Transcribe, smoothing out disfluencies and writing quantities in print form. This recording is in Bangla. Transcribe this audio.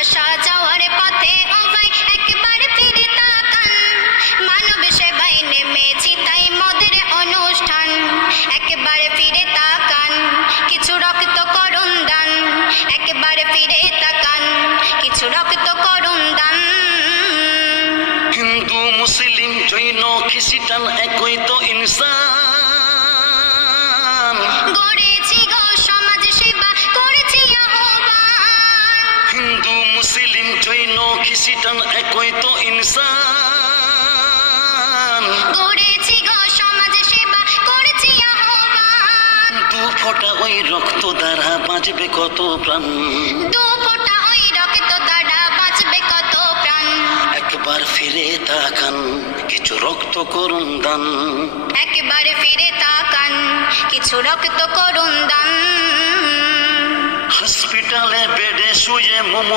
আসা যাওয়ার পথে ও ভাই একবার ফিরে তাকান, মানব সেবায় নেমেছি তাই মদের অনুষ্ঠান। একবার ফিরে তাকান, কিছু রক্ত করুন দান, একবার ফিরে তাকান, কিছু রক্ত করুন দান। হিন্দু মুসলিম জৈন খ্রিস্টান একই তো ইনসান, গড়েছি গো সমাজ সেবা করেছি আহ্বান। হিন্দু মুসলিম জৈন খ্রিস্টান একই তো ইনসান, গড়েছি গো সমাজ সেবা করেছি আহ্বান। দু ফোঁটা ওই রক্ত দ্বারা বাঁচবে কত প্রাণ, দু ফোঁটা ওই রক্ত দ্বারা বাঁচবে কত প্রাণ। একবার ফিরে তাকান, কিছু রক্ত করুন দান। একবারে ফিরে তাকান, কিছু রক্ত করুন দান। হসপিটালে বেডে শুয়ে মুমূর্ষু